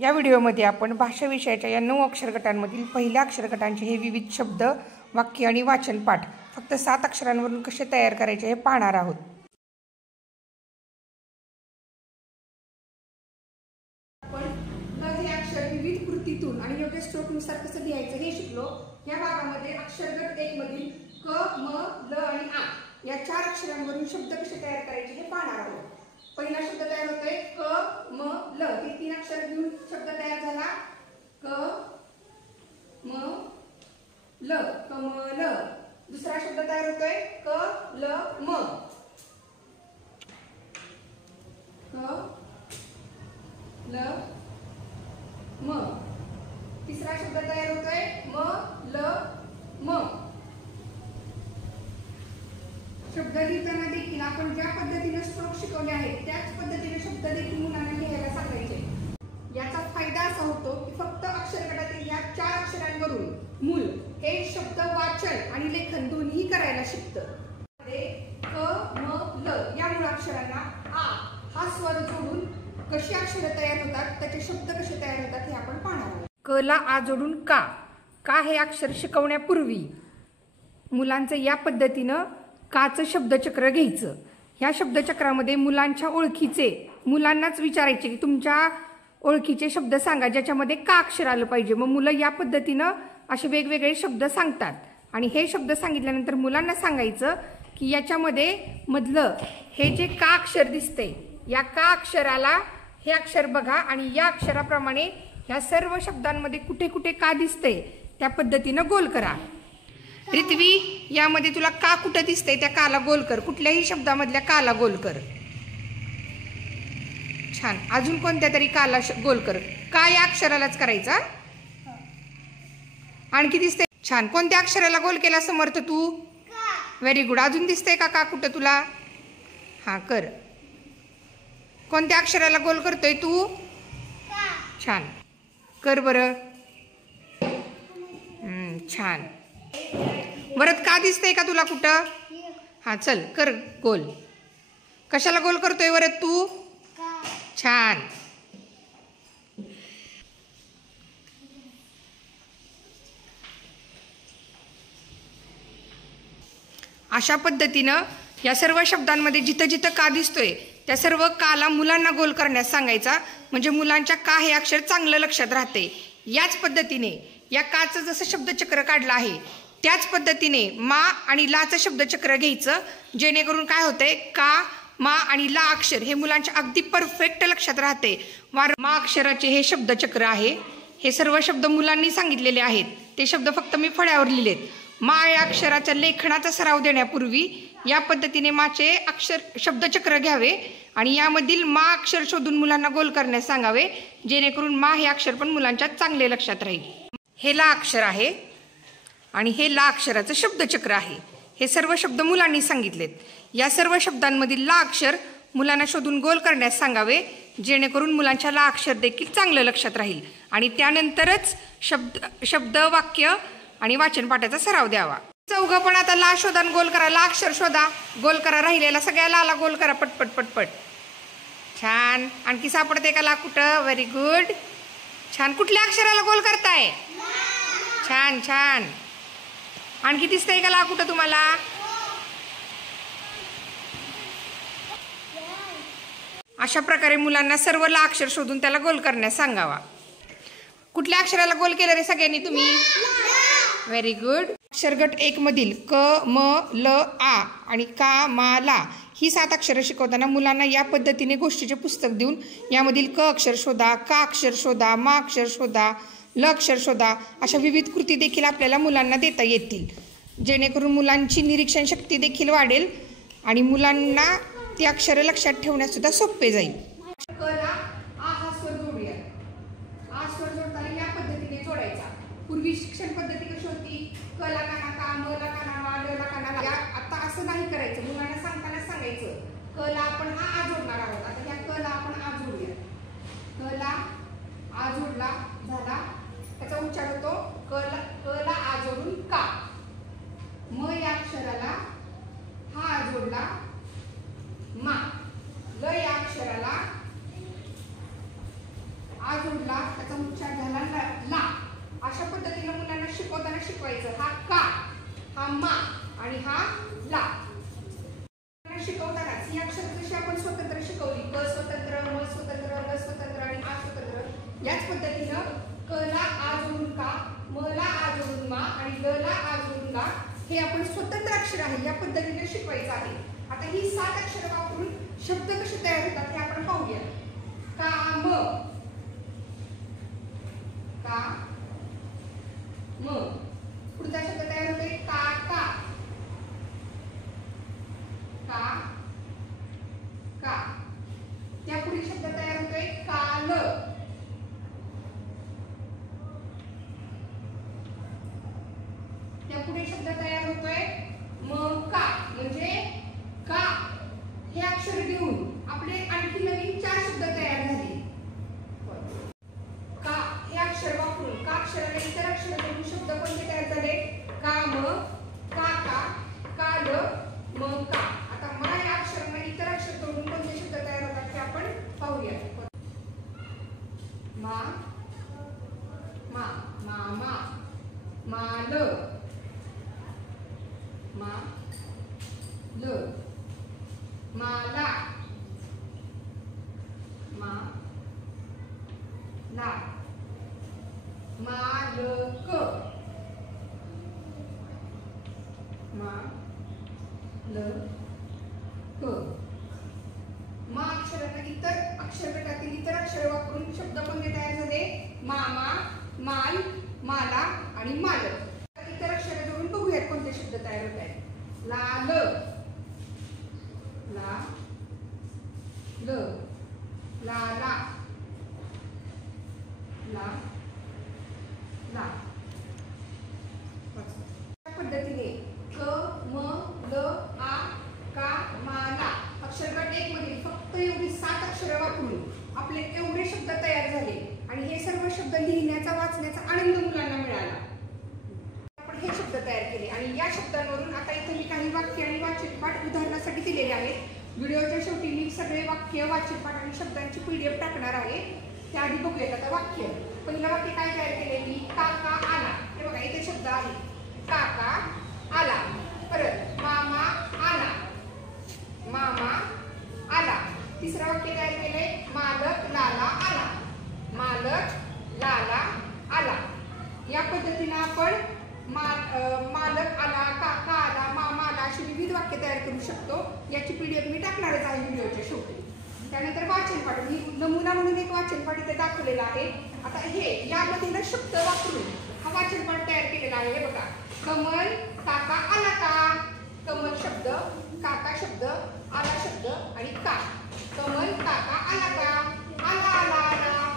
या व्हिडिओमध्ये आपण भाषा विषयाच्या या 9 अक्षर गटांमधील पहिल्या अक्षर गटांचे हे विविध शब्द, वाक्य आणि वाचन पाठ फक्त 7 अक्षरांवरून कसे तयार करायचे हे पाहणार आहोत. आपण हे अक्षर विविध कृतीतून आणि योग्य स्ट्रोकनुसार कसं लिहायचं हे शिकलो. या भागामध्ये अक्षर गट 1 मधील क, म, ल आणि आ या 4 अक्षरांवरून शब्द कसे तयार करायचे हे पाहणार आहोत. पहिला शब्द तयार होतोय क, म, ल. हे 3 अक्षर घेऊन शब्द तयार झाला. क, म, ल, कमल. दुसरा शब्द तयार होतोय क, ल, म. क, ल, म. तिसरा शब्द तयार होतोय म, ल, म. शब्द लिहिताना देखील आपण ज्या पद्धतीने स्ट्रोक शिकवले आहेत त्याच पद्धतीने शब्द देखील मुलांना लिहायला सांगायचे. याचा फायदा असा होतो की फक्त अक्षर गटातील या 4 अक्षरांवरून मूल हे शब्द वाचन आणि लेखन दोन्ही करायला शिकतं. क, म, ल या मूळाक्षरांना आ हा स्वर जोडून कशी अक्षरे तयार होतात, त्याचे शब्द कसे तयार होतात हे आपण पाहणार आहोत. क ला आ जोडून का. का हे अक्षर शिकवण्यापूर्वी मुलांचं या पद्धतीनं काचं शब्दचक्र घ्यायचं. ह्या शब्दचक्रामध्ये मुलांच्या ओळखीचे मुलांनाच विचारायचे की तुमच्या ओळखीचे शब्द सांगा ज्याच्यामध्ये का अक्षर आलं पाहिजे. मग मुलं या पद्धतीनं असे वेगवेगळे शब्द सांगतात आणि हे शब्द सांगितल्यानंतर मुलांना सांगायचं की याच्यामध्ये मधलं हे जे का अक्षर दिसतंय या का अक्षराला हे अक्षर बघा आणि या अक्षराप्रमाणे ह्या सर्व शब्दांमध्ये कुठे कुठे का दिसतंय त्या पद्धतीनं गोल करा. पृथ्वी यामध्ये तुला का कुठं दिसतंय त्या काला गोल कर. कुठल्याही शब्दामधल्या काला गोल कर. छान. अजून कोणत्या तरी काला गोल कर. का या अक्षरालाच करायचा. आणखी दिसतंय. छान. कोणत्या अक्षराला गोल केला समर्थ तू. Very good. अजून दिसतंय का कुठं तुला. हा कर. कोणत्या अक्षराला गोल करतोय तू. छान कर बरं. छान. परत का दिसतंय का तुला कुठं. हा चल कर गोल. कशाला गोल करतोय वरत तू. छान. अशा पद्धतीनं या सर्व शब्दांमध्ये जिथं जिथं का दिसतोय त्या सर्व काला मुलांना गोल करण्यास सांगायचा. म्हणजे मुलांच्या का हे अक्षर चांगलं लक्षात राहते. याच पद्धतीने या काचं जसं शब्दचक्र काढलं आहे त्याच पद्धतीने मा आणि लाचं शब्दचक्र घ्यायचं. जेणेकरून काय होतंय का, मा आणि ला अक्षर हे मुलांच्या अगदी परफेक्ट लक्षात राहते. मा अक्षराचे हे शब्दचक्र आहे. हे सर्व शब्द मुलांनी सांगितलेले आहेत. ते शब्द फक्त मी फळ्यावर लिहिलेत. मा या अक्षराच्या लेखनाचा सराव देण्यापूर्वी या पद्धतीने माचे अक्षर शब्दचक्र घ्यावे आणि यामधील मा अक्षर शोधून मुलांना गोल करण्यास सांगावे. जेणेकरून मा हे अक्षर पण मुलांच्या चांगले लक्षात राहील. हे ला अक्षर आहे आणि हे ला अक्षराचं शब्दचक्र आहे. हे सर्व शब्द मुलांनी सांगितलेत. या सर्व शब्दांमधील ला अक्षर मुलांना शोधून गोल करण्यास सांगावे. जेणेकरून मुलांच्या ला अक्षर देखील चांगलं लक्षात राहील आणि त्यानंतरच शब्द वाक्य आणि वाचन पाठाचा सराव द्यावा. चौघं पण आता ला शोधा गोल करा. ला अक्षर शोधा गोल करा. राहिलेला सगळ्या लाला गोल करा पटपट पटपट. छान. आणखी सापडते का ला कुठं. Very good. छान. कुठल्या अक्षराला गोल करताय. छान छान. आणखी दिसतंय का ला कुठं तुम्हाला. अशा प्रकारे मुलांना सर्व ला अक्षर शोधून त्याला गोल करण्यास सांगावा. कुठल्या अक्षराला गोल केलं रे सगळ्यांनी तुम्ही. Very good. अक्षरगट 1 मधील क, म, ल, आ आणि का, मा, ला ही 7 अक्षरं शिकवताना मुलांना या पद्धतीने गोष्टीचे पुस्तक देऊन यामधील क अक्षर शोधा, का अक्षर शोधा, मा अक्षर शोधा, ल अक्षर शोधा अशा विविध कृती देखील आपल्याला मुलांना देता येतील. जेणेकरून मुलांची निरीक्षण शक्ती देखील वाढेल आणि मुलांना ती अक्षरं लक्षात ठेवण्यास सुद्धा सोपे जाईल. क ला आ हा स्वर जोडूया. आ स्वर जोडताना या पद्धतीने जोडायचा. पूर्वी शिक्षण पद्धती कशी होती. क ला काना का, म ला काना मा, ल ला काना ला. आता असं नाही करायचं. मुलांना सांगताना सांगायचं क ला आपण हा आ जोडणार आहोत. आता त्या क ला आपण आ जोडूया. क ला आ जोडला झाला. त्याचा उच्चार होतो क ला आ जोडून का. म या अक्षराला हा आ जोडला मा. ल या अक्षराला आ जोडला त्याचा उच्चार झाला ला. अशा पद्धतीने मुलांना शिकवताना शिकवायचं. हा का, हा मा आणि हा ला. शिकवतानाच ही अक्षर जशी आपण स्वतंत्र शिकवली, क स्वतंत्र, म स्वतंत्र, र स्वतंत्र आणि आ स्वतंत्र, याच पद्धतीनं क ला आ जोडून का, म ला आ जोडून मा आणि ल ला आ जोडून ला हे आपण स्वतंत्र अक्षर आहे या पद्धतीने शिकवायचं आहे. आता ही 7 अक्षर वापरून शब्द कसे तयार होतात हे आपण पाहूया. काम, का म. पुढचा शब्द तयार होतोय काका, का का. त्यापुढील शब्द तयार होतोय काल, त्यापुढे शब्द तयार होतोय मका. म्हणजे का हे अक्षर घेऊन आपले आणखी नवीन 4 शब्द तयार झाले. का हे अक्षर वापरून का अक्षराने इतर अक्षर जोडून शब्द कोणते तयार झाले? काम, काका, काल, मका. आता मा या अक्षराने इतर अक्षर जोडून कोणते शब्द तयार होतात ते आपण पाहूया. मा, मा, मामा, माल, मा ल, माला, मा ला, मालक, मा ल क. मा अक्षरांना इतर अक्षर गटातील इतर अक्षर वापरून शब्द कोणते तयार झाले? मामा, माल, माला आणि मालक. इतर अक्षर जोडून बघूयात कोणते शब्द तयार होत आहेत. लाल, ला ल, लाला, ला ला. पद्धतीने क, म, ल, आ, का, मा, ला अक्षरगट 1 मध्ये फक्त एवढी 7 अक्षरे वापरून आपले एवढे शब्द तयार झाले आणि हे सर्व शब्द लिहिण्याचा वाचण्याचा आनंद मुलांना मिळाला. आपण हे शब्द तयार केले आणि या शब्दांवरून आता इथे मी काही वाक्य आणि वाचनपाठ उदाहरणासाठी दिलेले आहेत. व्हिडिओच्या शेवटी मी सगळे वाक्य, वाचनपाठ आणि शब्दांची PDF टाकणार आहे. त्याआधी बघूयात. आता वाक्य, पहिलं वाक्य काय तयार केले मी? काका आला. हे बघा इथे शब्द आहे काका आला. परत मामा आला, मामा आला. तिसरं वाक्य तयार केले मालक लाला आला, मालक लाला आला. या पद्धतीने आपण मालक आला, काका आला, मामा आला अशी विविध वाक्य तयार करू शकतो. याची PDF मी टाकणारच आहे व्हिडिओच्या शेवटी. त्यानंतर वाचनपाठ, मी नमुना म्हणून एक वाचनपाठ इथे दाखवलेला आहे. आता हे यामध्ये शब्द वापरून हा वाचनपाठ तयार केलेला आहे. हे बघा, कमल काका आला का. कमल शब्द, काका शब्द, आला शब्द आणि का. कमल काका आला का. आला आला आला,